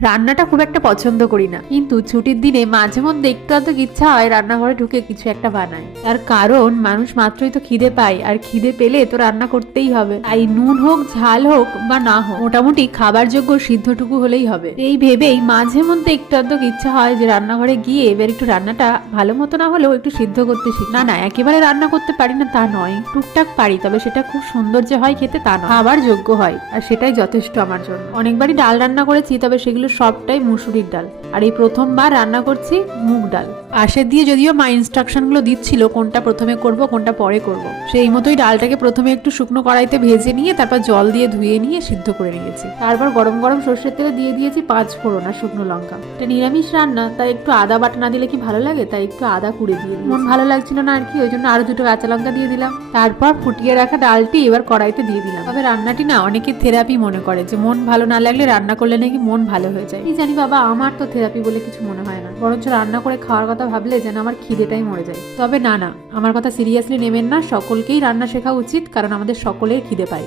রান্নাটা খুব একটা পছন্দ করি না, কিন্তু ছুটির দিনে মাঝে মধ্যে একটু আধটু ইচ্ছা হয় রান্নাঘরে ঢুকে কিছু একটা বানায়। তার কারণ মানুষ মাত্রই তো খিদে পায়, আর খিদে পেলে তো রান্না করতেই হবে। তাই নুন হোক, ঝাল হোক বা না হোক, মোটামুটি খাবার যোগ্য সিদ্ধটুকু হলেই হবে। এই ভেবেই মাঝে মধ্যে একটু আধটু ইচ্ছা হয় যে রান্নাঘরে গিয়ে এবার একটু রান্নাটা ভালো মতো না হলেও একটু সিদ্ধ করতে শিখি। না না, একেবারে রান্না করতে পারি না তা নয়, টুকটাক পারি, তবে সেটা খুব সুন্দর যে হয় খেতে তা নয়, খাবার যোগ্য হয়, আর সেটাই যথেষ্ট আমার জন্য। অনেকবারই ডাল রান্না করেছি, তবে সেগুলো সবটাই মুসুরির ডাল, আর এই প্রথমবার রান্না করছি মুগ ডাল। পাশের দিয়ে যদিও মা ইনস্ট্রাকশন গুলো দিচ্ছিল কোনটা প্রথমে করব কোনটা পরে করব, সেই মতোই ডালটাকে প্রথমে একটু শুকনো কড়াইতে ভেজে নিয়ে তারপর জল দিয়ে ধুয়ে নিয়ে সিদ্ধ করে নিয়েছি। তারপর গরম গরম সর্ষের তেলে দিয়ে দিয়েছি 5 ফোড়ন আর শুকনো লঙ্কা। এটা নিরামিষ রান্না, তাই একটু আদা বাটা না দিলে কি ভালো লাগে, তাই একটু আদা কুড়ে দিয়ে মন ভালো লাগছিল না আর কি, ওই জন্য আরো 2টো কাঁচা লঙ্কা দিয়ে দিলাম। তারপর ফুটিয়ে রাখা ডালটি এবার কড়াইতে দিয়ে দিলাম। তবে রান্নাটি না অনেকে থেরাপি মনে করে, যে মন ভালো না লাগলে রান্না করলে নাকি মন ভালো হয়ে যায়। কি জানি বাবা, আমার তো থেরাপি বলে কিছু মনে হয় না, বরঞ্চ রান্না করে খাওয়ার কথা ভাবলে যেন আমার খিদেটাই মরে যায়। তবে না না, আমার কথা সিরিয়াসলি নেবেন না, সকলকেই রান্না শেখা উচিত, কারণ আমাদের সকলের খিদে পায়।